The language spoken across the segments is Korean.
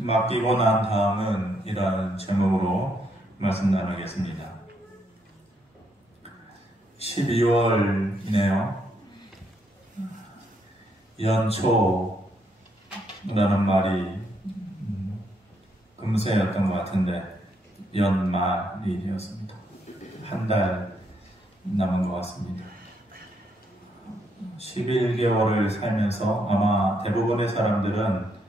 맡기고 난 다음은 이런 제목으로 말씀 나누겠습니다. 12월이네요. 연초라는 말이 금세였던 것 같은데 연말이 되었습니다. 한 달 남은 것 같습니다. 11개월을 살면서 아마 대부분의 사람들은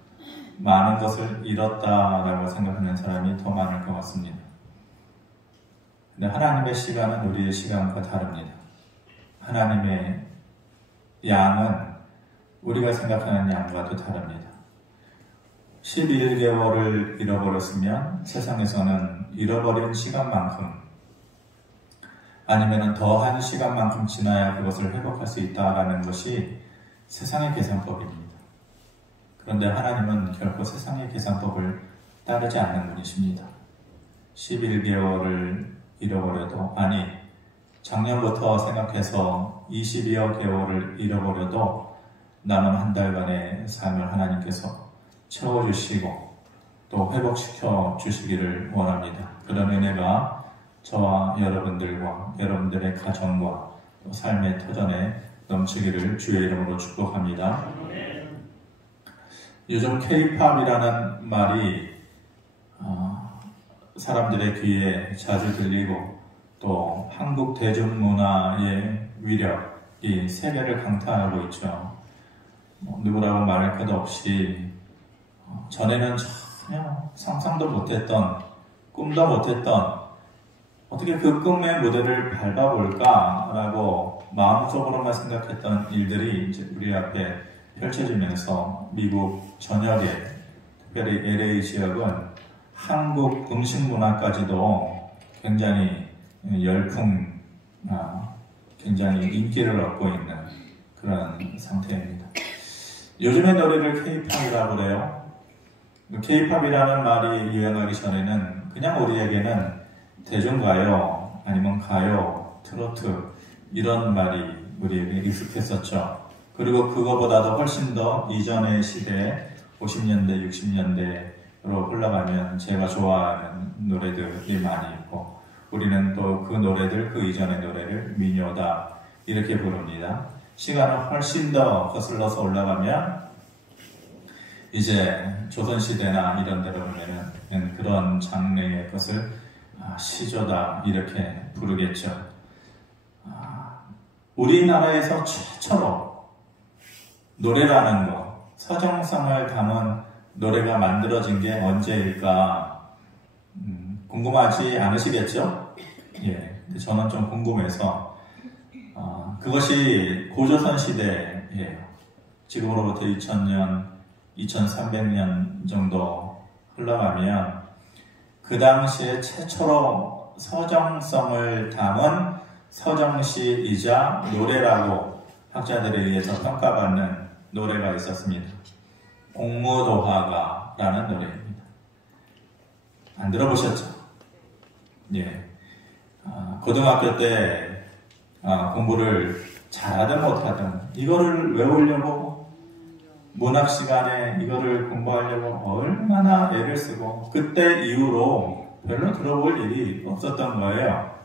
많은 것을 잃었다라고 생각하는 사람이 더 많을 것 같습니다. 근데 하나님의 시간은 우리의 시간과 다릅니다. 하나님의 양은 우리가 생각하는 양과도 다릅니다. 11개월을 잃어버렸으면 세상에서는 잃어버린 시간만큼 아니면 더한 시간만큼 지나야 그것을 회복할 수 있다라는 것이 세상의 계산법입니다. 그런데 하나님은 결코 세상의 계산법을 따르지 않는 분이십니다. 11개월을 잃어버려도, 아니 작년부터 생각해서 22여 개월을 잃어버려도 남은 한 달간의 삶을 하나님께서 채워주시고 또 회복시켜 주시기를 원합니다. 그런 은혜가 저와 여러분들과 여러분들의 가정과 또 삶의 터전에 넘치기를 주의 이름으로 축복합니다. 요즘 K-팝이라는 말이 사람들의 귀에 자주 들리고 또 한국 대중문화의 위력이 세계를 강타하고 있죠. 누구라고 말할 것도 없이 전에는 전혀 상상도 못했던, 꿈도 못했던 어떻게 그 꿈의 무대를 밟아볼까라고 마음속으로만 생각했던 일들이 이제 우리 앞에 펼쳐지면서 미국 전역에, 특별히 LA 지역은 한국 음식 문화까지도 굉장히 굉장히 인기를 얻고 있는 그런 상태입니다. 요즘의 노래를 K-팝이라고 그래요. K-팝이라는 말이 유행하기 전에는 그냥 우리에게는 대중가요, 아니면 가요, 트로트 이런 말이 우리에게 익숙했었죠. 그리고 그거보다도 훨씬 더 이전의 시대 50년대, 60년대로 흘러가면 제가 좋아하는 노래들이 많이 있고 우리는 또 그 노래들, 그 이전의 노래를 민요다 이렇게 부릅니다. 시간을 훨씬 더 거슬러서 올라가면 이제 조선시대나 이런 데로 보면은 그런 장르의 것을 시조다 이렇게 부르겠죠. 우리나라에서 최초로 노래라는 것, 서정성을 담은 노래가 만들어진 게 언제일까 궁금하지 않으시겠죠? 예, 저는 좀 궁금해서 그것이 고조선 시대예요. 지금으로부터 2000년, 2300년 정도 흘러가면 그 당시에 최초로 서정성을 담은 서정시이자 노래라고 학자들에 의해서 평가받는 노래가 있었습니다. 공무도화가라는 노래입니다. 안 들어보셨죠? 예. 고등학교 때 공부를 잘하든 못하든 이거를 외우려고 문학 시간에 이거를 공부하려고 얼마나 애를 쓰고 그때 이후로 별로 들어볼 일이 없었던 거예요.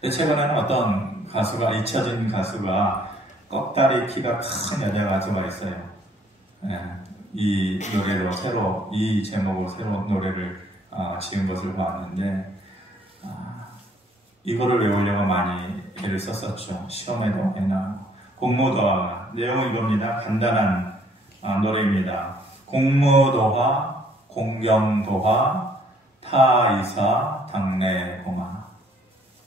근데 최근에는 어떤 가수가, 잊혀진 가수가 꺽다리 키가 큰 여자 가수가 있어요. 예, 이 노래로 새로, 이 제목으로 새로 노래를 지은 것을 봤는데 이거를 외우려고 많이 애를 썼었죠. 시험에도 애나 공무도화 내용은 이겁니다. 간단한 노래입니다. 공무도화, 공경도화, 타이사, 당내공화.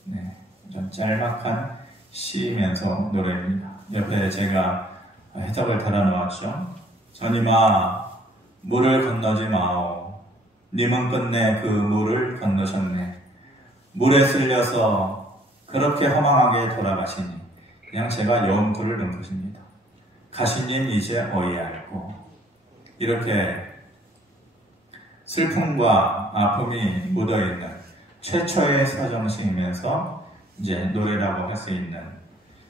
네, 좀 짤막한 시면서 노래입니다. 옆에 제가 해석을 달아놓았죠. 전이마 물을 건너지 마오. 님은 끝내 그 물을 건너셨네. 물에 쓸려서 그렇게 허망하게 돌아가시니 그냥 제가 영구를 넣은 것입니다. 가시님 이제 어이알고. 이렇게 슬픔과 아픔이 묻어있는 최초의 서정시이면서 이제 노래라고 할 수 있는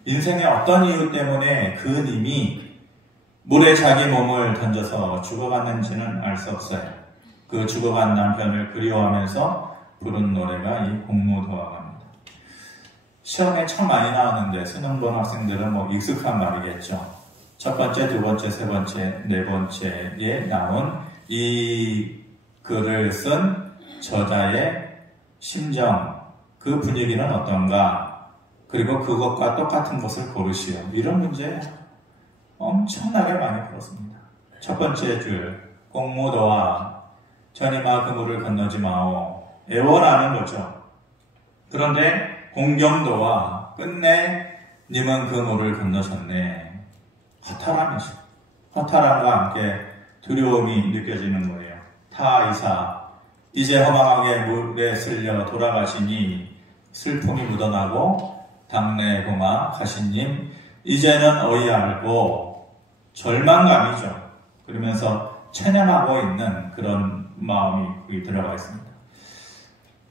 인생의 어떤 이유 때문에 그 님이 물에 자기 몸을 던져서 죽어갔는지는 알 수 없어요. 그 죽어간 남편을 그리워하면서 부른 노래가 이 공무도화가입니다. 시험에 참 많이 나왔는데 수능 본 학생들은 뭐 익숙한 말이겠죠. 첫 번째, 두 번째, 세 번째, 네 번째에 나온 이 글을 쓴 저자의 심정, 그 분위기는 어떤가? 그리고 그것과 똑같은 것을 고르시오. 이런 문제 엄청나게 많이 풀었습니다. 첫 번째 줄, 공무도화, 전이마 그물을 건너지 마오. 애원하는 거죠. 그런데 공경도와 끝내 님은 그 물을 건너셨네. 허탈함이죠. 허탈함과 함께 두려움이 느껴지는 거예요. 타이사, 이제 허망하게 물에 쓸려 돌아가시니 슬픔이 묻어나고 당내 고마 가시님 이제는 어이알고 절망감이죠. 그러면서 찬양하고 있는 그런 마음이 거기 들어가 있습니다.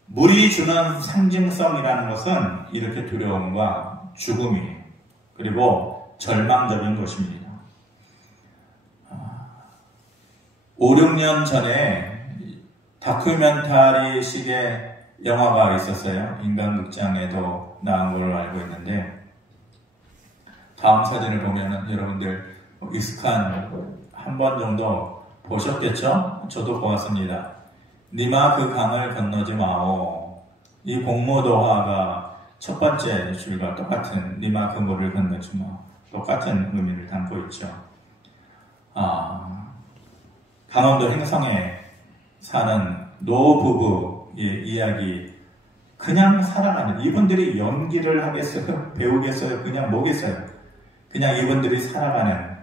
물이 주는 상징성이라는 것은 이렇게 두려움과 죽음이 그리고 절망적인 것입니다. 5, 6년 전에 다큐멘터리식의 영화가 있었어요. 인간극장에도 나온 걸로 알고 있는데 다음 사진을 보면은 여러분들 익숙한 한 번 정도 보셨겠죠? 저도 보았습니다. 니마 그 강을 건너지 마오. 이 공무도화가 첫 번째 줄과 똑같은 니마 그 물을 건너지 마오. 똑같은 의미를 담고 있죠. 강원도 행성에 사는 노부부의 이야기, 그냥 살아가는, 이분들이 연기를 하겠어요? 배우겠어요? 그냥 뭐겠어요? 그냥 이분들이 살아가는,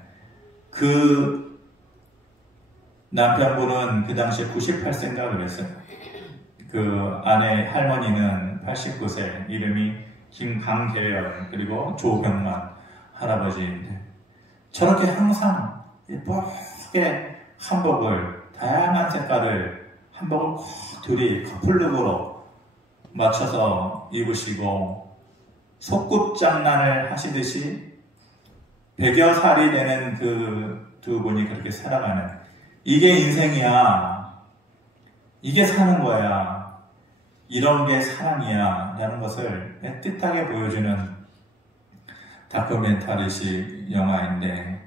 그 남편분은 그 당시에 98세인가 그랬어요. 그 아내 할머니는 89세, 이름이 김강계열, 그리고 조병만 할아버지인데, 저렇게 항상 예쁘게 한복을, 다양한 색깔을 한복을 꼭 둘이 커플룩으로 맞춰서 입으시고 속꿉장난을 하시듯이 100여 살이 되는 그 두 분이 그렇게 살아가는, 이게 인생이야, 이게 사는 거야, 이런 게 사랑이야 라는 것을 애틋하게 보여주는 다큐멘터리식 영화인데,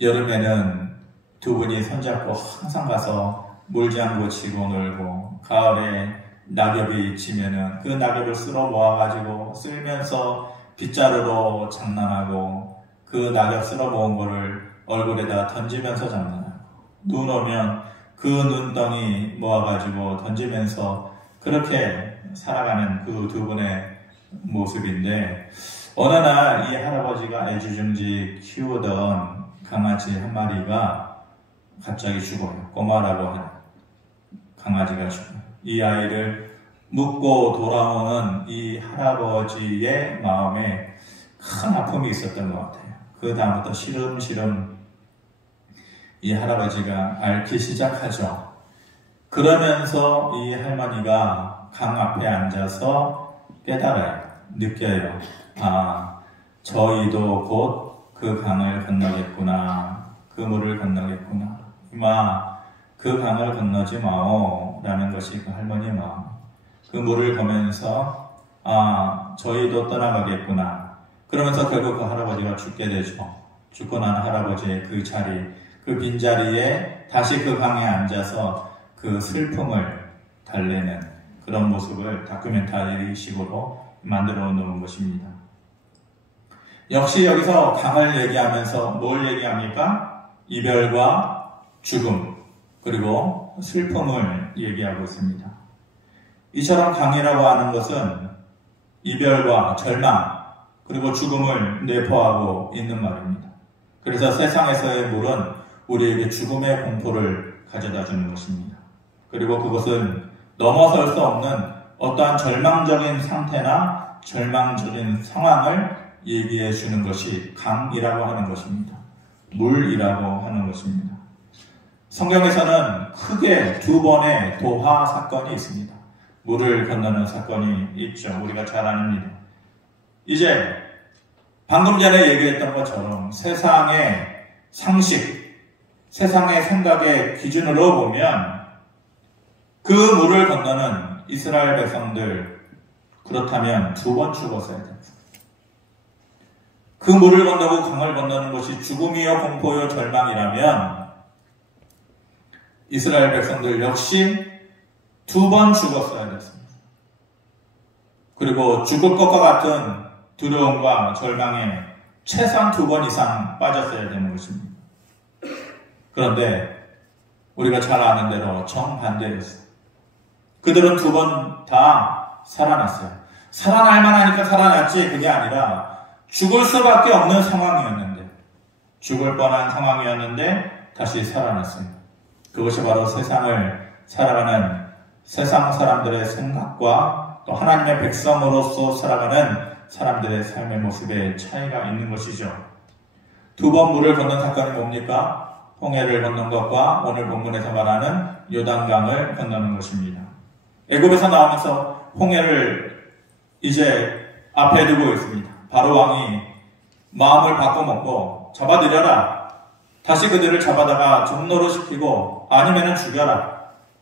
여름에는 두 분이 손잡고 항상 가서 물장구 치고 놀고, 가을에 낙엽이 지면은 그 낙엽을 쓸어 모아가지고 쓸면서 빗자루로 장난하고, 그 낙엽 쓸어 모은 거를 얼굴에다 던지면서 장난하고, 눈 오면 그 눈덩이 모아가지고 던지면서 그렇게 살아가는 그 두 분의 모습인데, 어느 날 이 할아버지가 애지중지 키우던 강아지 한 마리가 갑자기 죽어요. 꼬마라고 하는 강아지가 죽어요. 이 아이를 묻고 돌아오는 이 할아버지의 마음에 큰 아픔이 있었던 것 같아요. 그 다음부터 시름시름 이 할아버지가 앓기 시작하죠. 그러면서 이 할머니가 강 앞에 앉아서 깨달아요. 느껴요. 저희도 곧 그 강을 건너겠구나. 그 물을 건너겠구나. 이마 그 강을 건너지 마오 라는 것이 그 할머니의 마음. 그 물을 보면서 저희도 떠나가겠구나. 그러면서 결국 그 할아버지가 죽게 되죠. 죽고 난 할아버지의 그 자리, 그 빈자리에 다시 그 강에 앉아서 그 슬픔을 달래는 그런 모습을 다큐멘터리식으로 만들어 놓은 것입니다. 역시 여기서 강을 얘기하면서 뭘 얘기합니까? 이별과 죽음, 그리고 슬픔을 얘기하고 있습니다. 이처럼 강이라고 하는 것은 이별과 절망, 그리고 죽음을 내포하고 있는 말입니다. 그래서 세상에서의 물은 우리에게 죽음의 공포를 가져다 주는 것입니다. 그리고 그것은 넘어설 수 없는 어떠한 절망적인 상태나 절망적인 상황을 얘기해 주는 것이 강이라고 하는 것입니다. 물이라고 하는 것입니다. 성경에서는 크게 두 번의 도화 사건이 있습니다. 물을 건너는 사건이 있죠. 우리가 잘 아는 일. 이제 방금 전에 얘기했던 것처럼 세상의 상식, 세상의 생각의 기준으로 보면 그 물을 건너는 이스라엘 백성들, 그렇다면 2번 죽었어야 됩니다. 그 물을 건너고 강을 건너는 것이 죽음이요 공포요 절망이라면 이스라엘 백성들 역시 2번 죽었어야 됐습니다. 그리고 죽을 것과 같은 두려움과 절망에 최소한 2번 이상 빠졌어야 되는 것입니다. 그런데 우리가 잘 아는 대로 정반대였어요. 그들은 2번 다 살아났어요. 살아날 만하니까 살아났지 그게 아니라 죽을 수밖에 없는 상황이었는데, 죽을 뻔한 상황이었는데 다시 살아났어요. 그것이 바로 세상을 살아가는 세상 사람들의 생각과 또 하나님의 백성으로서 살아가는 사람들의 삶의 모습에 차이가 있는 것이죠. 2번 물을 건넌 사건이 뭡니까? 홍해를 건넌 것과 오늘 본문에서 말하는 요단강을 건너는 것입니다. 애굽에서 나오면서 홍해를 이제 앞에 두고 있습니다. 바로 왕이 마음을 바꿔먹고 잡아들여라. 다시 그들을 잡아다가 종로로 시키고 아니면은 죽여라.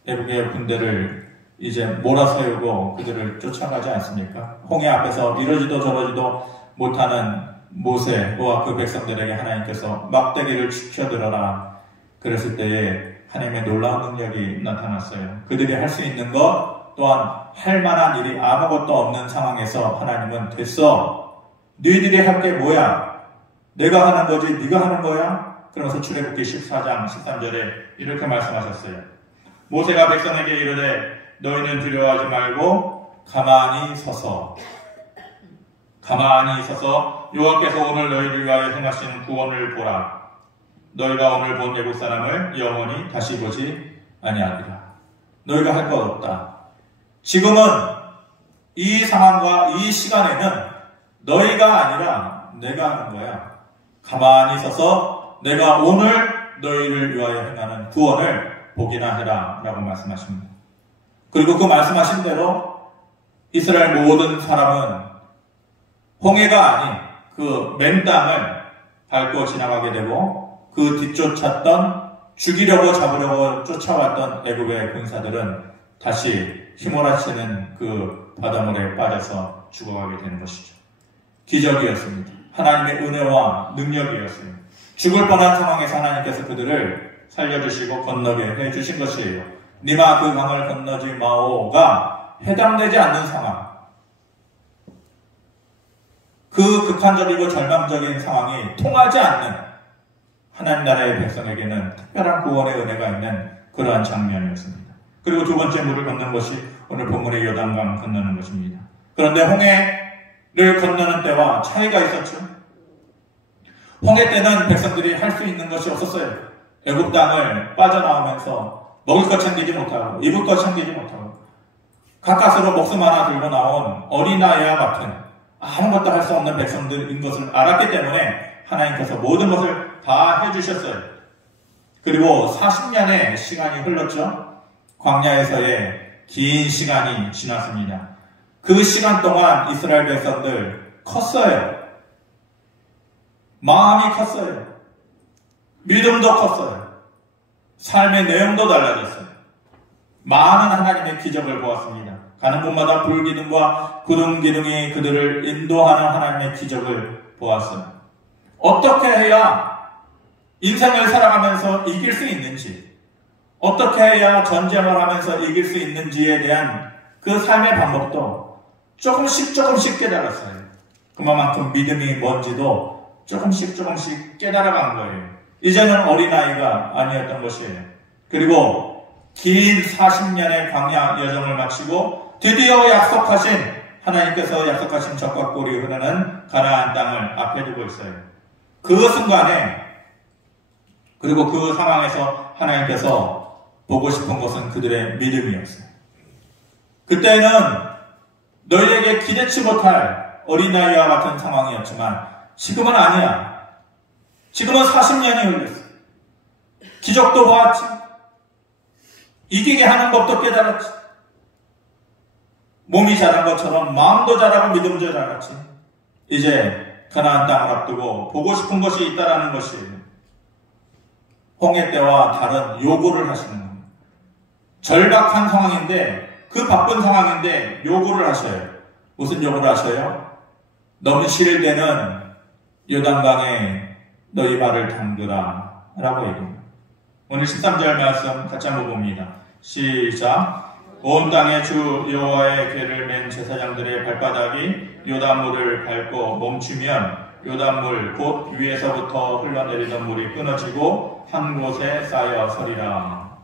애국의 군대를 이제 몰아세우고 그들을 쫓아가지 않습니까? 홍해 앞에서 이러지도 저러지도 못하는 모세와 그 백성들에게 하나님께서 막대기를 치켜들어라. 그랬을 때에 하나님의 놀라운 능력이 나타났어요. 그들이 할 수 있는 것 또한 할 만한 일이 아무것도 없는 상황에서 하나님은 됐어. 너희들이 할 게 뭐야? 내가 하는 거지 네가 하는 거야? 그러면서 출애굽기 14장 13절에 이렇게 말씀하셨어요. 모세가 백성에게 이르되 너희는 두려워하지 말고 가만히 서서 여호와께서 오늘 너희를 위하여 행하신 구원을 보라. 너희가 오늘 본 애국 사람을 영원히 다시 보지 아니하리라. 너희가 할 것 없다. 지금은 이 상황과 이 시간에는 너희가 아니라 내가 하는 거야. 가만히 서서 내가 오늘 너희를 위하여 행하는 구원을 보기나 해라 라고 말씀하십니다. 그리고 그 말씀하신 대로 이스라엘 모든 사람은 홍해가 아닌 그 맨 땅을 밟고 지나가게 되고 그 뒤쫓았던 죽이려고 잡으려고 쫓아왔던 애굽의 군사들은 다시 휘몰아치는 그 바닷물에 빠져서 죽어가게 되는 것이죠. 기적이었습니다. 하나님의 은혜와 능력이었습니다. 죽을 뻔한 상황에서 하나님께서 그들을 살려주시고 건너게 해주신 것이에요. 니마 그 강을 건너지 마오가 해당되지 않는 상황. 그 극한적이고 절망적인 상황이 통하지 않는 하나님 나라의 백성에게는 특별한 구원의 은혜가 있는 그러한 장면이었습니다. 그리고 2번째 물을 건너는 것이 오늘 본문의 요단강 건너는 것입니다. 그런데 홍해를 건너는 때와 차이가 있었죠. 홍해 때는 백성들이 할 수 있는 것이 없었어요. 애굽 땅을 빠져나오면서 먹을 것 챙기지 못하고 입을 것 챙기지 못하고 가까스로 목숨 하나 들고 나온 어린아이와 같은 아무것도 할 수 없는 백성들인 것을 알았기 때문에 하나님께서 모든 것을 다 해주셨어요. 그리고 40년의 시간이 흘렀죠. 광야에서의 긴 시간이 지났습니다. 그 시간 동안 이스라엘 백성들 컸어요. 마음이 컸어요. 믿음도 컸어요. 삶의 내용도 달라졌어요. 많은 하나님의 기적을 보았습니다. 가는 곳마다 불기둥과 구름기둥이 그들을 인도하는 하나님의 기적을 보았어요. 어떻게 해야 인생을 살아가면서 이길 수 있는지, 어떻게 해야 전쟁을 하면서 이길 수 있는지에 대한 그 삶의 방법도 조금씩 깨달았어요. 그만큼 믿음이 뭔지도 조금씩 깨달아간 거예요. 이제는 어린아이가 아니었던 것이에요. 그리고 긴 40년의 광야 여정을 마치고 드디어 하나님께서 약속하신 젖과 꿀이 흐르는 가나안 땅을 앞에 두고 있어요. 그 순간에, 그리고 그 상황에서 하나님께서 보고 싶은 것은 그들의 믿음이었어요. 그때는 너희에게 기대치 못할 어린아이와 같은 상황이었지만 지금은 아니야. 지금은 40년이 흘렀어. 기적도 보았지. 이기게 하는 법도 깨달았지. 몸이 자란 것처럼 마음도 자라고 믿음도 자랐지. 이제 가나안 땅을 앞두고 보고 싶은 것이 있다라는 것이 홍해 때와 다른 요구를 하시는 겁니다. 절박한 상황인데, 그 바쁜 상황인데 요구를 하셔요. 무슨 요구를 하셔요? 넘칠 때는 요단강에 너희 발을 담그라 라고 얘기합니다. 오늘 13절 말씀 같이 한번 봅니다. 시작. 온 땅에 주 여호와의 궤를 맨 제사장들의 발바닥이 요단물을 밟고 멈추면 요단물 곧 위에서부터 흘러내리던 물이 끊어지고 한 곳에 쌓여 서리라.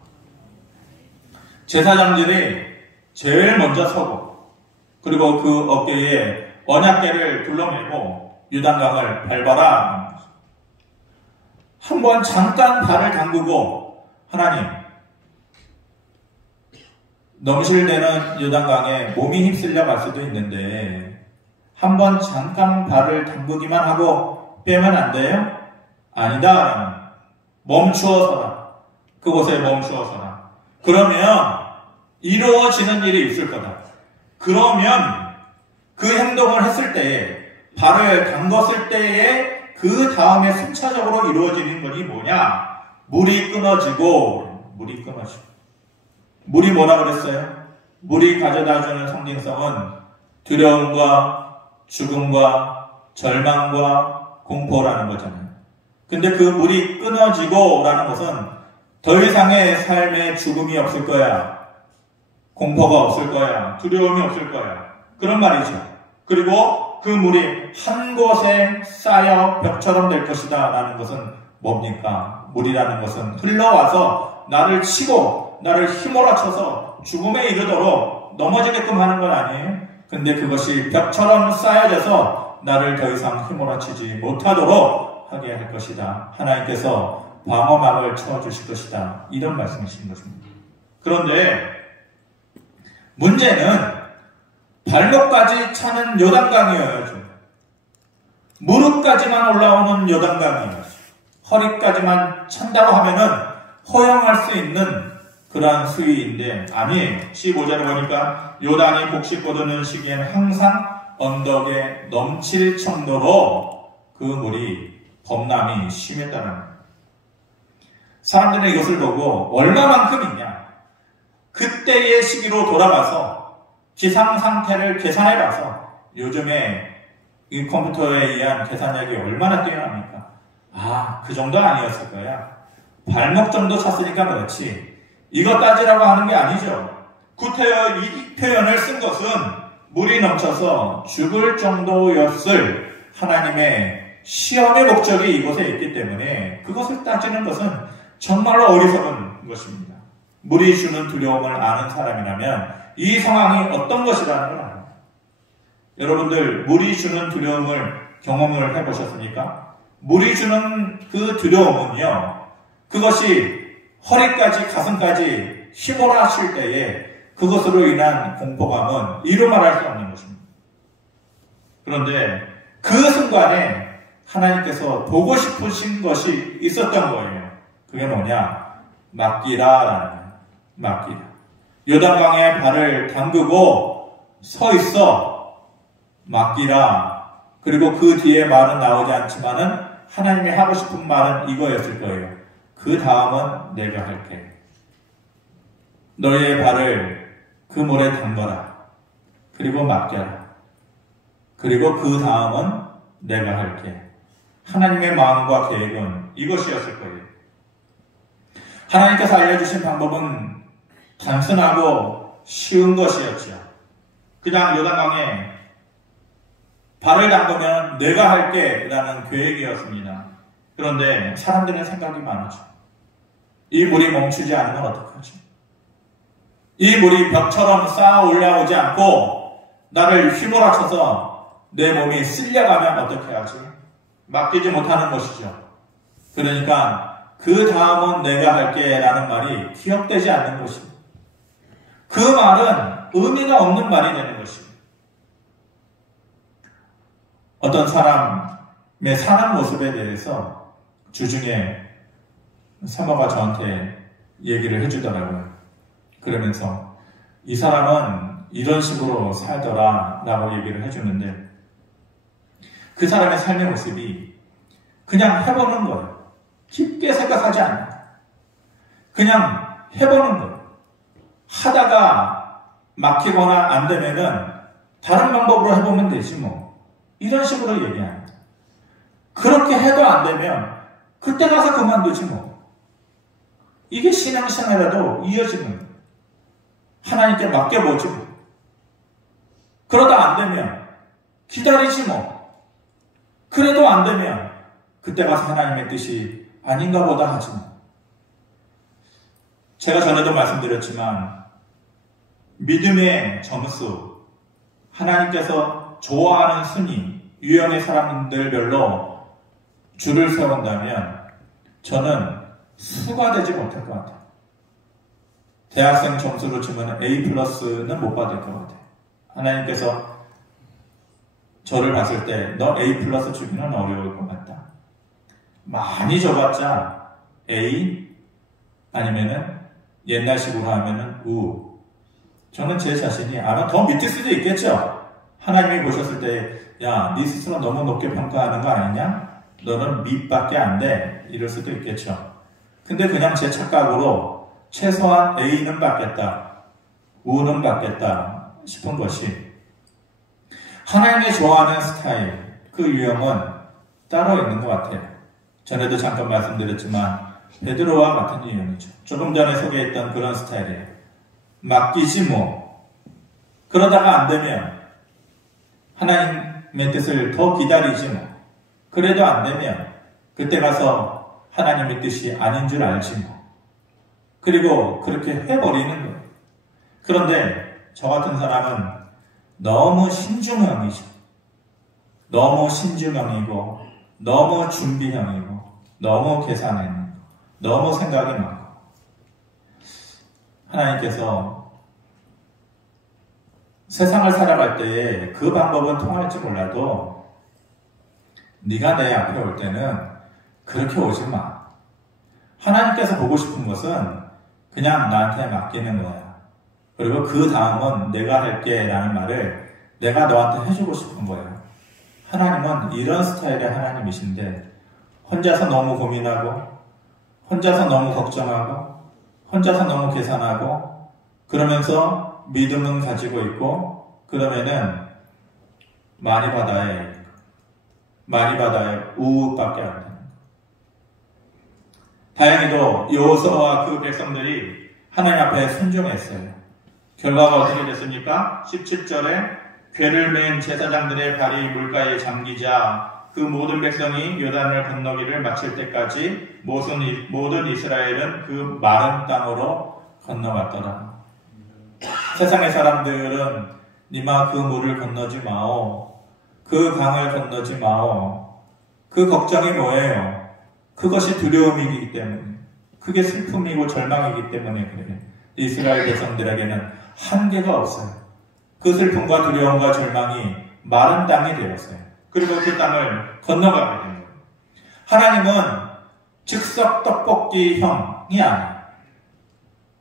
제사장들이 제일 먼저 서고, 그리고 그 어깨에 언약궤를 둘러매고 요단강을 밟아라. 한번 잠깐 발을 담그고, 하나님, 넘실대는 요단강에 몸이 휩쓸려 갈 수도 있는데 한번 잠깐 발을 담그기만 하고 빼면 안 돼요? 아니다. 멈추어 서라. 그곳에 멈추어 서라. 그러면 이루어지는 일이 있을 거다. 그러면 그 행동을 했을 때에, 발을 담궜을 때에 그 다음에 순차적으로 이루어지는 것이 뭐냐? 물이 끊어지고. 물이 뭐라 그랬어요? 물이 가져다주는 상징성은 두려움과 죽음과 절망과 공포라는 거잖아요. 근데 그 물이 끊어지고 라는 것은 더 이상의 삶의 죽음이 없을 거야. 공포가 없을 거야. 두려움이 없을 거야. 그런 말이죠. 그리고 그 물이 한 곳에 쌓여 벽처럼 될 것이다 라는 것은 뭡니까? 물이라는 것은 흘러와서 나를 치고 나를 휘몰아쳐서 죽음에 이르도록 넘어지게끔 하는 건 아니에요. 근데 그것이 벽처럼 쌓여져서 나를 더 이상 휘몰아치지 못하도록 하게 할 것이다. 하나님께서 방어막을 쳐주실 것이다. 이런 말씀이신 것입니다. 그런데 문제는 발목까지 차는 요단강이어야죠. 무릎까지만 올라오는 요단강이어야죠. 허리까지만 찬다고 하면은 허용할 수 있는 그러한 수위인데 아니에요. 15절에 보니까 요단이 곡식 거두는 시기엔 항상 언덕에 넘칠 정도로 그 물이 범람이 심했다는 거예요. 사람들은 이것을 보고 얼마만큼이냐, 그때의 시기로 돌아가서 기상 상태를 계산해봐서 요즘에 이 컴퓨터에 의한 계산력이 얼마나 뛰어납니까? 아, 그 정도 아니었을 거야. 발목 정도 찼으니까 그렇지. 이거 따지라고 하는 게 아니죠. 구태여 이 표현을 쓴 것은 물이 넘쳐서 죽을 정도였을 하나님의 시험의 목적이 이곳에 있기 때문에 그것을 따지는 것은 정말로 어리석은 것입니다. 물이 주는 두려움을 아는 사람이라면 이 상황이 어떤 것이라는 걸 압니다. 여러분들 물이 주는 두려움을 경험을 해보셨습니까? 물이 주는 그 두려움은요, 그것이 허리까지 가슴까지 휘몰아칠 때에 그것으로 인한 공포감은 이루 말할 수 없는 것입니다. 그런데 그 순간에 하나님께서 보고 싶으신 것이 있었던 거예요. 그게 뭐냐? 맡기라라는 거예요. 맡기라. 요단강에 발을 담그고 서 있어. 맡기라. 그리고 그 뒤에 말은 나오지 않지만은 하나님이 하고 싶은 말은 이거였을 거예요. 그 다음은 내가 할게. 너의 발을 그 물에 담가라. 그리고 맡겨라. 그리고 그 다음은 내가 할게. 하나님의 마음과 계획은 이것이었을 거예요. 하나님께서 알려주신 방법은 단순하고 쉬운 것이었죠. 그냥 요단강에 발을 담그면 내가 할게 라는 계획이었습니다. 그런데 사람들은 생각이 많아져. 이 물이 멈추지 않으면 어떡하지? 이 물이 벽처럼 쌓아 올라오지 않고 나를 휘몰아쳐서 내 몸이 쓸려가면 어떻게 하지? 맡기지 못하는 것이죠. 그러니까 그 다음은 내가 할게 라는 말이 기억되지 않는 것입니다. 그 말은 의미가 없는 말이 되는 것입니다. 어떤 사람의 사는 모습에 대해서 주중에 사모가 저한테 얘기를 해주더라고요. 그러면서 이 사람은 이런 식으로 살더라 라고 얘기를 해주는데 그 사람의 삶의 모습이 그냥 해보는 거예요. 깊게 생각하지 않아요. 그냥 해보는 거예요. 하다가 막히거나 안 되면은 다른 방법으로 해보면 되지 뭐. 이런 식으로 얘기합니다. 그렇게 해도 안 되면 그때 가서 그만두지 뭐. 이게 신앙생활에도 이어지는 거예요. 하나님께 맡겨보지 뭐. 그러다 안 되면 기다리지 뭐. 그래도 안 되면 그때 가서 하나님의 뜻이 아닌가 보다 하지 뭐. 제가 전에도 말씀드렸지만 믿음의 점수, 하나님께서 좋아하는 순위, 유형의 사람들별로 줄을 세운다면 저는 수가 되지 못할 것 같아요. 대학생 점수로 치면 A+는 못 받을 것 같아요. 하나님께서 저를 봤을 때 너 A+ 주기는 어려울 것 같다. 많이 줘봤자 A 아니면은 옛날식으로 하면은 U. 저는 제 자신이 아마 더 밑일 수도 있겠죠. 하나님이 보셨을 때 야, 네 스스로 너무 높게 평가하는 거 아니냐? 너는 밑밖에 안 돼. 이럴 수도 있겠죠. 근데 그냥 제 착각으로 최소한 A는 받겠다, U는 받겠다 싶은 것이 하나님이 좋아하는 스타일, 그 유형은 따로 있는 것 같아요. 전에도 잠깐 말씀드렸지만 베드로와 같은 유형이죠. 조금 전에 소개했던 그런 스타일이에요. 맡기지 뭐. 그러다가 안 되면 하나님의 뜻을 더 기다리지 뭐. 그래도 안 되면 그때 가서 하나님의 뜻이 아닌 줄 알지 뭐. 그리고 그렇게 해버리는 거예요. 그런데 저 같은 사람은 너무 신중형이죠. 너무 신중형이고 너무 준비형이고 너무 계산에 있는 거, 너무 생각이 많고 하나님께서 세상을 살아갈 때에 그 방법은 통할지 몰라도 네가 내 앞에 올 때는 그렇게 오지 마. 하나님께서 보고 싶은 것은 그냥 나한테 맡기는 거야. 그리고 그 다음은 내가 할게 라는 말을 내가 너한테 해주고 싶은 거예요. 하나님은 이런 스타일의 하나님이신데 혼자서 너무 고민하고 혼자서 너무 걱정하고 혼자서 너무 계산하고 그러면서 믿음은 가지고 있고 그러면은 많이 받아야 우밖에 안 돼요. 다행히도 여호수아와 그 백성들이 하나님 앞에 순종했어요. 결과가 어떻게 됐습니까? 17절에 궤를 맨 제사장들의 발이 물가에 잠기자 그 모든 백성이 요단을 건너기를 마칠 때까지 모든 이스라엘은 그 마른 땅으로 건너갔더라. 세상의 사람들은 니마 그 물을 건너지 마오. 그 강을 건너지 마오. 그 걱정이 뭐예요? 그것이 두려움이기 때문에, 그게 슬픔이고 절망이기 때문에 그래요. 이스라엘 백성들에게는 한계가 없어요. 그 슬픔과 두려움과 절망이 마른 땅이 되었어요. 그리고 그 땅을 건너가게 된 거예요. 하나님은 즉석 떡볶이형이 아니에요.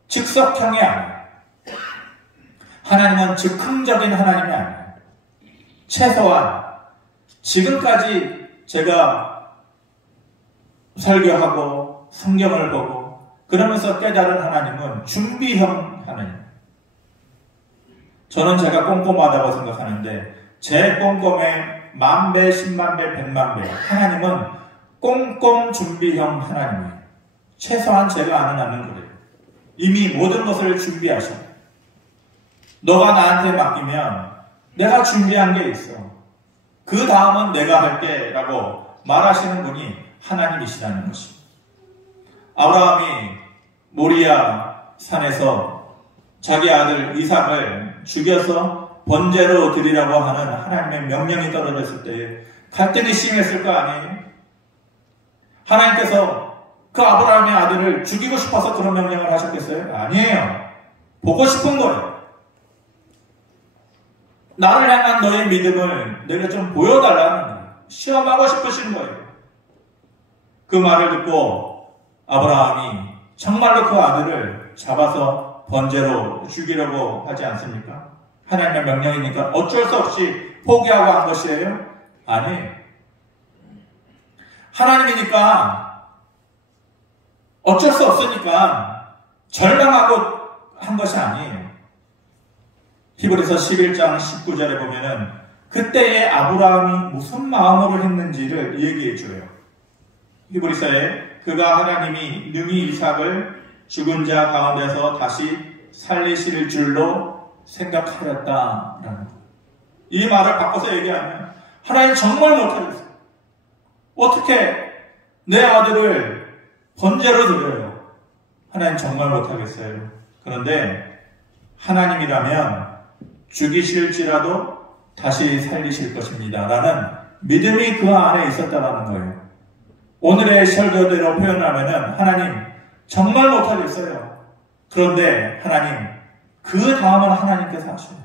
즉석형이 아니에요. 하나님은 즉흥적인 하나님이 아니에요. 최소한 지금까지 제가 설교하고 성경을 보고 그러면서 깨달은 하나님은 준비형 하나님. 저는 제가 꼼꼼하다고 생각하는데 제 꼼꼼에 10,000배, 100,000배, 1,000,000배 하나님은 꼼꼼 준비형 하나님이에요. 최소한 제가 아는 한은 그래요. 이미 모든 것을 준비하셔. 너가 나한테 맡기면 내가 준비한 게 있어. 그 다음은 내가 할게 라고 말하시는 분이 하나님이시라는 것입니다. 아브라함이 모리아 산에서 자기 아들 이삭을 죽여서 번제로 드리라고 하는 하나님의 명령이 떨어졌을 때 갈등이 심했을 거 아니에요? 하나님께서 그 아브라함의 아들을 죽이고 싶어서 그런 명령을 하셨겠어요? 아니에요. 보고 싶은 거예요. 나를 향한 너의 믿음을 내가 좀 보여달라는 거예요. 시험하고 싶으신 거예요. 그 말을 듣고 아브라함이 정말로 그 아들을 잡아서 번제로 죽이려고 하지 않습니까? 하나님의 명령이니까 어쩔 수 없이 포기하고 한 것이에요? 아니, 하나님이니까 어쩔 수 없으니까 절망하고 한 것이 아니에요. 히브리서 11장 19절에 보면은 그때의 아브라함이 무슨 마음으로 했는지를 얘기해 줘요. 히브리서에 그가 하나님이 능히 이삭을 죽은 자 가운데서 다시 살리실 줄로 생각하였다라는 거예요. 이 말을 바꿔서 얘기하면 하나님 정말 못하겠어요. 어떻게 내 아들을 번제로 드려요? 하나님 정말 못하겠어요. 그런데 하나님이라면 죽이실지라도 다시 살리실 것입니다. 라는 믿음이 그 안에 있었다는 거예요. 오늘의 설교대로 표현하면 하나님 정말 못하겠어요. 그런데 하나님 그 다음은 하나님께서 하셔요.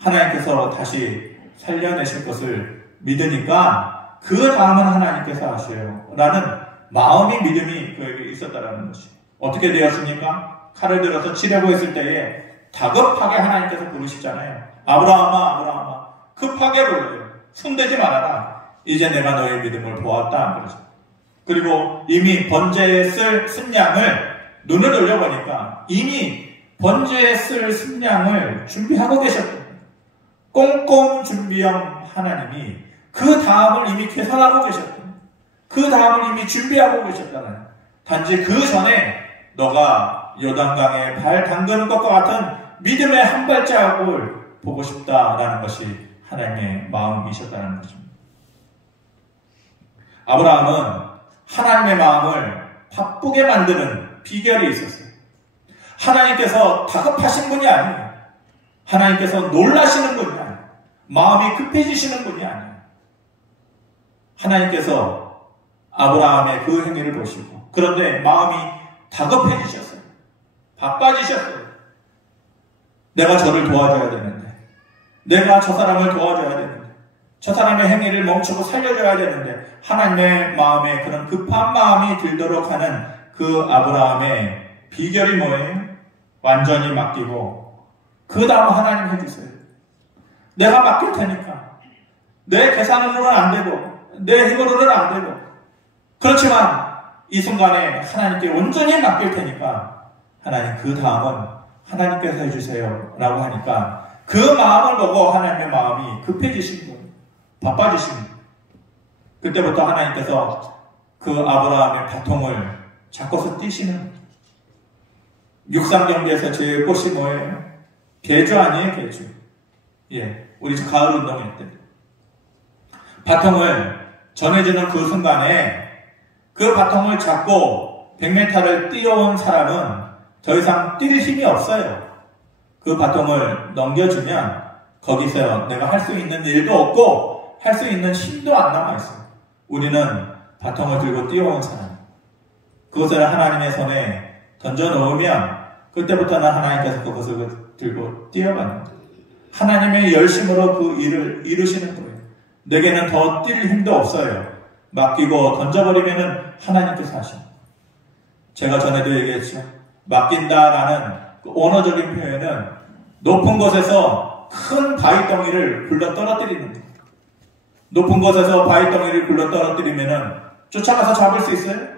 하나님께서 다시 살려내실 것을 믿으니까 그 다음은 하나님께서 하셔요. 라는 마음이 믿음이 그에게 있었다는 것이. 어떻게 되었습니까? 칼을 들어서 치려고 했을 때에 다급하게 하나님께서 부르시잖아요. 아브라함아, 아브라함아, 급하게 불러요. 손대지 말아라. 이제 내가 너의 믿음을 보았다. 그러죠. 그리고 이미 번제에 쓸 순양을 눈을 돌려보니까 이미 번제에 쓸 순양을 준비하고 계셨거든요. 꼼꼼 준비형 하나님이 그 다음을 이미 계산하고 계셨거든요. 그 다음을 이미 준비하고 계셨잖아요. 단지 그 전에 너가 요단강에 발 담그는 것과 같은 믿음의 한 발자국을 보고 싶다라는 것이 하나님의 마음이셨다는 것입니다. 아브라함은 하나님의 마음을 바쁘게 만드는 비결이 있었어요. 하나님께서 다급하신 분이 아니에요. 하나님께서 놀라시는 분이 아니에요. 마음이 급해지시는 분이 아니에요. 하나님께서 아브라함의 그 행위를 보시고 그런데 마음이 다급해지셨어요. 바빠지셨어요. 내가 저를 도와줘야 되는데, 내가 저 사람을 도와줘야 되는데, 저 사람의 행위를 멈추고 살려줘야 되는데 하나님의 마음에 그런 급한 마음이 들도록 하는 그 아브라함의 비결이 뭐예요? 완전히 맡기고 그 다음 하나님 해주세요. 내가 맡길 테니까. 내 계산으로는 안 되고 내 힘으로는 안 되고 그렇지만 이 순간에 하나님께 온전히 맡길 테니까 하나님 그 다음은 하나님께서 해주세요 라고 하니까 그 마음을 보고 하나님의 마음이 급해지신 거예요. 바빠지신 거예요. 그때부터 하나님께서 그 아브라함의 바통을 잡고서 뛰시는 거예요. 육상 경기에서 제일 꽃이 뭐예요? 개주 아니에요? 개주. 예, 우리 집 가을 운동회 때 바통을 전해주는 그 순간에 그 바통을 잡고 100m를 뛰어온 사람은 더 이상 뛸 힘이 없어요. 그 바통을 넘겨주면 거기서 내가 할 수 있는 일도 없고 할 수 있는 힘도 안 남아있어요. 우리는 바통을 들고 뛰어온 사람. 그것을 하나님의 손에 던져놓으면 그때부터는 하나님께서 그것을 들고 뛰어가는 거예요. 하나님의 열심으로 그 일을 이루시는 거예요. 내게는 더 뛸 힘도 없어요. 맡기고 던져버리면은 하나님께서 하십니다. 제가 전에도 얘기했죠. 맡긴다라는 그 언어적인 표현은 높은 곳에서 큰 바위덩이를 굴러 떨어뜨리는 거예요. 높은 곳에서 바위덩이를 굴러 떨어뜨리면은 쫓아가서 잡을 수 있어요?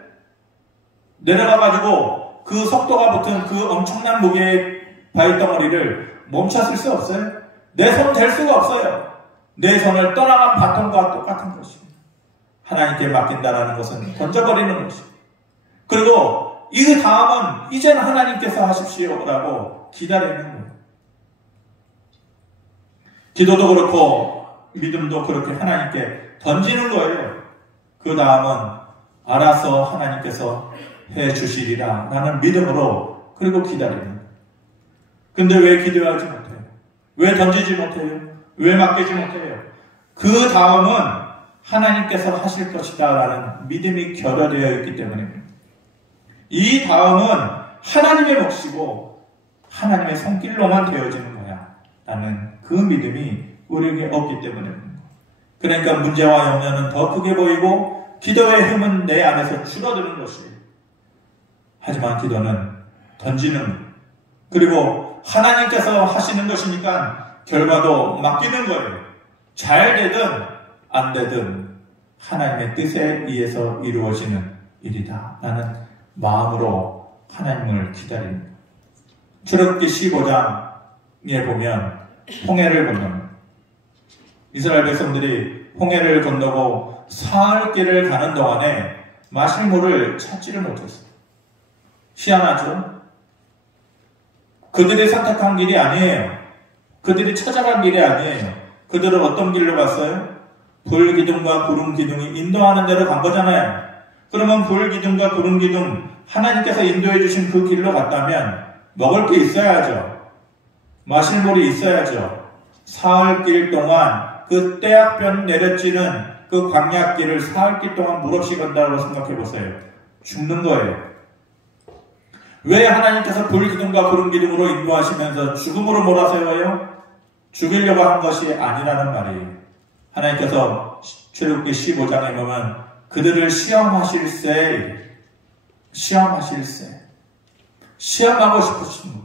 내려가가지고 그 속도가 붙은 그 엄청난 무게의 바위덩어리를 멈췄을 수 없어요? 내 손 댈 수가 없어요. 내 손을 떠나간 바통과 똑같은 것입니다. 하나님께 맡긴다라는 것은 던져버리는 것입니다. 그리고 이 다음은 이제는 하나님께서 하십시오라고 기다리는 거예요. 기도도 그렇고 믿음도 그렇게 하나님께 던지는 거예요. 그 다음은 알아서 하나님께서 해주시리라 라는 믿음으로 그리고 기다리는 거예요. 근데 왜 기도하지 못해요? 왜 던지지 못해요? 왜 맡기지 못해요? 그 다음은 하나님께서 하실 것이다 라는 믿음이 결여되어 있기 때문입니다. 이 다음은 하나님의 몫이고 하나님의 손길로만 되어지는 거야 라는 그 믿음이 우리에게 없기 때문입니다. 그러니까 문제와 염려는 더 크게 보이고 기도의 힘은 내 안에서 줄어드는 것이에요. 하지만 기도는 던지는 그리고 하나님께서 하시는 것이니까 결과도 맡기는 거예요. 잘 되든 안 되든 하나님의 뜻에 의해서 이루어지는 일이다 라는 마음으로 하나님을 기다립니다. 출애굽기 15장에 보면 홍해를 건너는 이스라엘 백성들이 홍해를 건너고 사흘길을 가는 동안에 마실 물을 찾지를 못했어요. 희한하죠? 그들이 선택한 길이 아니에요. 그들이 찾아간 길이 아니에요. 그들은 어떤 길로 갔어요? 불기둥과 구름기둥이 인도하는 대로 간 거잖아요. 그러면 불기둥과 구름기둥 하나님께서 인도해 주신 그 길로 갔다면 먹을 게 있어야죠. 마실 물이 있어야죠. 사흘길 동안 그 떼약변 내려지는 그 광야길을 사흘길 동안 물 없이 간다고 생각해 보세요. 죽는 거예요. 왜 하나님께서 불기둥과 구름기둥으로 인도하시면서 죽음으로 몰아세워요? 죽이려고 한 것이 아니라는 말이에요. 하나님께서 출애굽기 15장에 보면 그들을 시험하실세 시험하고 싶으신 분,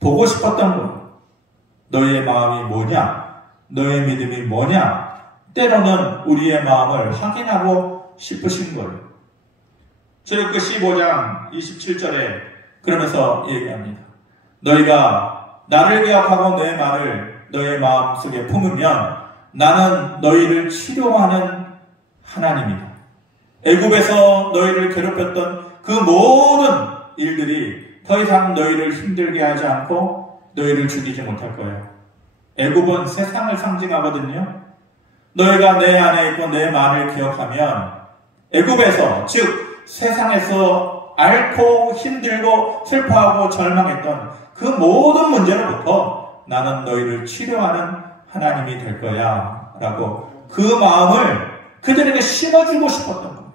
보고 싶었던 분, 너희의 마음이 뭐냐, 너희의 믿음이 뭐냐, 때로는 우리의 마음을 확인하고 싶으신 거예요. 출애굽기 15장 27절에 그러면서 얘기합니다. 너희가 나를 기억하고 내 말을 너희의 마음속에 품으면 나는 너희를 치료하는 하나님이다. 애굽에서 너희를 괴롭혔던 그 모든 일들이 더 이상 너희를 힘들게 하지 않고 너희를 죽이지 못할 거예요. 애굽은 세상을 상징하거든요. 너희가 내 안에 있고 내 말을 기억하면 애굽에서 즉 세상에서 앓고 힘들고 슬퍼하고 절망했던 그 모든 문제로부터 나는 너희를 치료하는 하나님이 될 거야 라고 그 마음을 그들에게 심어주고 싶었던 거예요.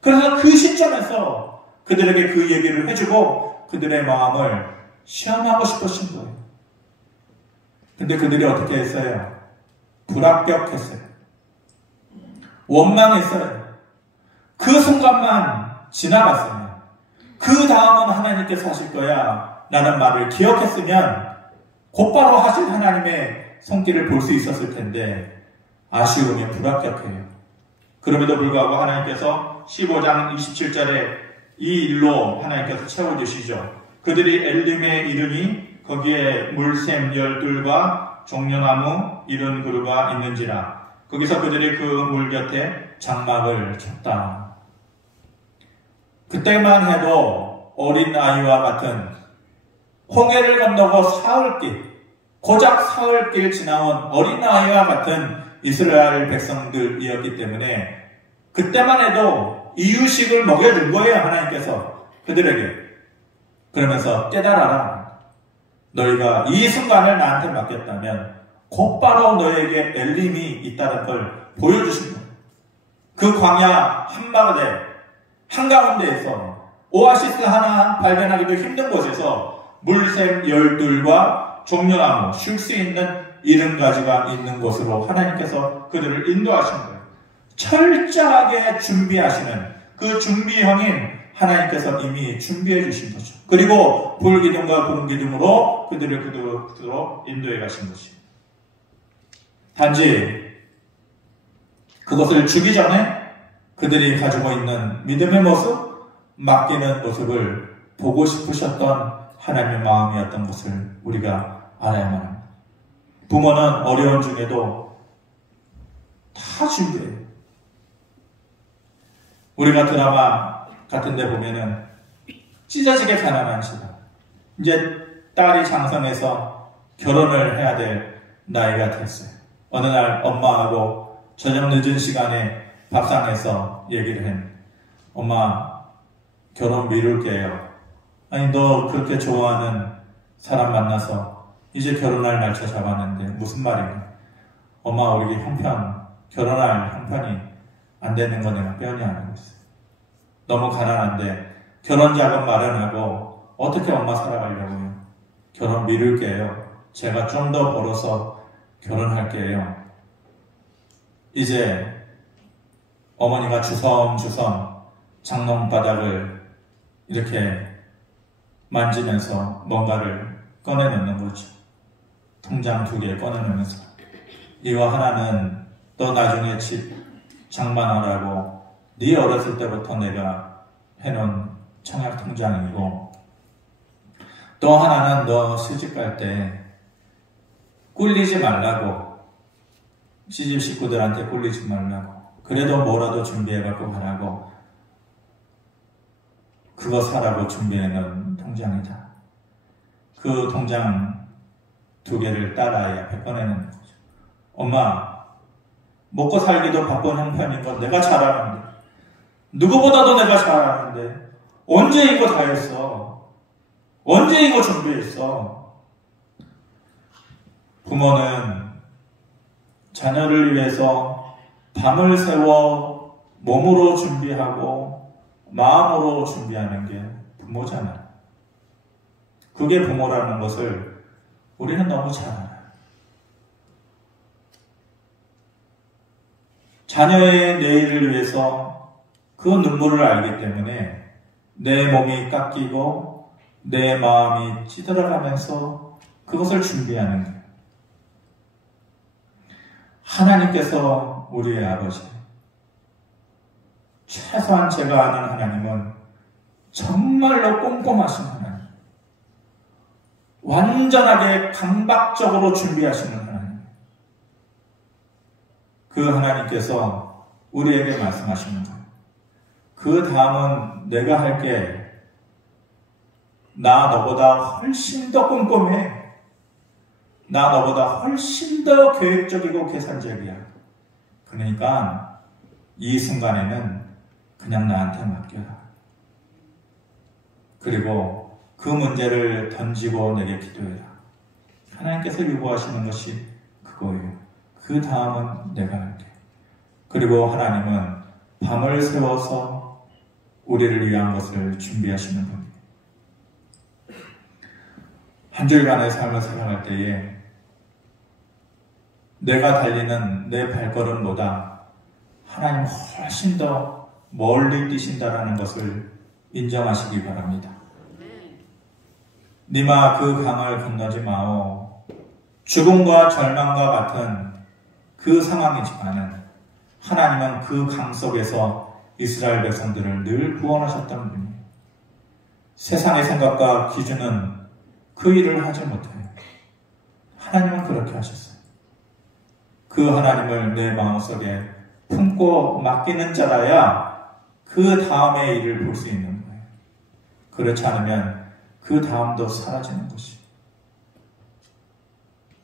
그래서 그 시점에서 그들에게 그 얘기를 해주고 그들의 마음을 시험하고 싶으신 거예요. 근데 그들이 어떻게 했어요? 불합격했어요. 원망했어요. 그 순간만 지나갔으면 그 다음은 하나님께서 하실 거야 라는 말을 기억했으면 곧바로 하실 하나님의 손길을 볼 수 있었을 텐데 아쉬움에 불합격해요. 그럼에도 불구하고 하나님께서 15장 27절에 이 일로 하나님께서 채워주시죠. 그들이 엘림에 이르니 거기에 물샘 12과 종려나무 70그루가 있는지라. 거기서 그들이 그 물 곁에 장막을 쳤다. 그때만 해도 어린 아이와 같은 홍해를 건너고 사흘길, 고작 사흘길 지나온 어린 아이와 같은 이스라엘 백성들이었기 때문에 그때만 해도 이유식을 먹여준 거예요. 하나님께서 그들에게. 그러면서 깨달아라. 너희가 이 순간을 나한테 맡겼다면 곧바로 너에게 엘림이 있다는 걸 보여주신 거예요. 그 광야 한가운데에서 오아시스 하나 발견하기도 힘든 곳에서 물샘 12과 종려나무 쉴 수 있는 70가지가 있는 곳으로 하나님께서 그들을 인도하신 거예요. 철저하게 준비하시는 그 준비형인 하나님께서 이미 준비해 주신 거죠. 그리고 불기둥과 구름기둥으로 그들을 그대로 인도해 가신 것입니다. 단지 그것을 주기 전에 그들이 가지고 있는 믿음의 모습, 맡기는 모습을 보고 싶으셨던 하나님의 마음이었던 것을 우리가 알아야만 합니다. 부모는 어려운 중에도 다 준비해요. 우리가 드라마 같은 데 보면은 찢어지게 가난한 시간. 이제 딸이 장성해서 결혼을 해야 될 나이가 됐어요. 어느 날 엄마하고 저녁 늦은 시간에 밥상에서 얘기를 했는데 엄마 결혼 미룰게요. 아니 너 그렇게 좋아하는 사람 만나서 이제 결혼할 날짜 잡았는데 무슨 말인가? 엄마 우리 형편 결혼할 형편이 안 되는 거 내가 뼈니 알고 있어요. 너무 가난한데 결혼 자금 마련하고 어떻게 엄마 살아가려고요? 결혼 미룰게요. 제가 좀 더 벌어서 결혼할게요. 이제 어머니가 주섬주섬 장롱바닥을 이렇게 만지면서 뭔가를 꺼내놓는 거죠. 통장 2개 꺼내놓으면서 이거 하나는 너 나중에 집 장만하라고 네 어렸을 때부터 내가 해놓은 청약통장이고, 또 하나는 너 시집갈 때 꿀리지 말라고, 시집 식구들한테 꿀리지 말라고, 그래도 뭐라도 준비해갖고 가라고, 그거 사라고 준비해놓은 통장이다. 그 통장 2개를 딸아이 앞에 꺼내는 거죠. 엄마, 먹고 살기도 바쁜 형편인 건 내가 잘 아는데, 누구보다도 내가 잘 아는데 언제 이거 다 했어? 언제 이거 준비했어? 부모는 자녀를 위해서 밤을 새워 몸으로 준비하고 마음으로 준비하는 게 부모잖아요. 그게 부모라는 것을 우리는 너무 잘 알아요. 자녀의 내일을 위해서 그 눈물을 알기 때문에 내 몸이 깎이고 내 마음이 찌들어가면서 그것을 준비하는 거예요. 하나님께서 우리의 아버지, 최소한 제가 아는 하나님은 정말로 꼼꼼하신 하나님, 완전하게 강박적으로 준비하시는 하나님. 그 하나님께서 우리에게 말씀하시는 거예요. 그 다음은 내가 할게. 나 너보다 훨씬 더 꼼꼼해. 나 너보다 훨씬 더 계획적이고 계산적이야. 그러니까 이 순간에는 그냥 나한테 맡겨라. 그리고 그 문제를 던지고 내게 기도해라. 하나님께서 요구하시는 것이 그거예요. 그 다음은 내가 할게. 그리고 하나님은 밤을 새워서 우리를 위한 것을 준비하시는 분이에요. 한 주간의 삶을 살아갈 때에 내가 달리는 내 발걸음보다 하나님 훨씬 더 멀리 뛰신다라는 것을 인정하시기 바랍니다. 니마 그 강을 건너지 마오. 죽음과 절망과 같은 그 상황이지만은 하나님은 그 강 속에서 이스라엘 백성들을 늘 구원하셨던 분이에요. 세상의 생각과 기준은 그 일을 하지 못해요. 하나님은 그렇게 하셨어요. 그 하나님을 내 마음속에 품고 맡기는 자라야 그 다음의 일을 볼 수 있는 거예요. 그렇지 않으면 그 다음도 사라지는 것이.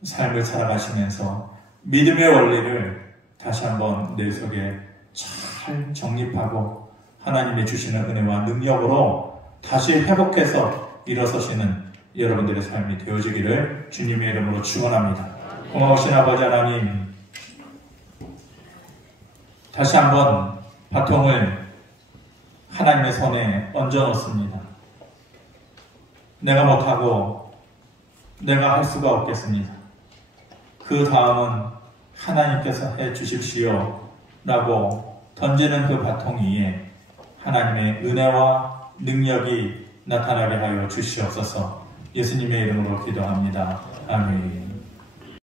삶을 살아가시면서 믿음의 원리를 다시 한번 내 속에 잘 정립하고 하나님이 주시는 은혜와 능력으로 다시 회복해서 일어서시는 여러분들의 삶이 되어지기를 주님의 이름으로 축원합니다. 고마우신 아버지 하나님, 다시 한번 바통을 하나님의 손에 얹어놓습니다. 내가 못하고 내가 할 수가 없겠습니다. 그 다음은 하나님께서 해 주십시오 라고 던지는 그 바통 위에 하나님의 은혜와 능력이 나타나게 하여 주시옵소서. 예수님의 이름으로 기도합니다. 아멘.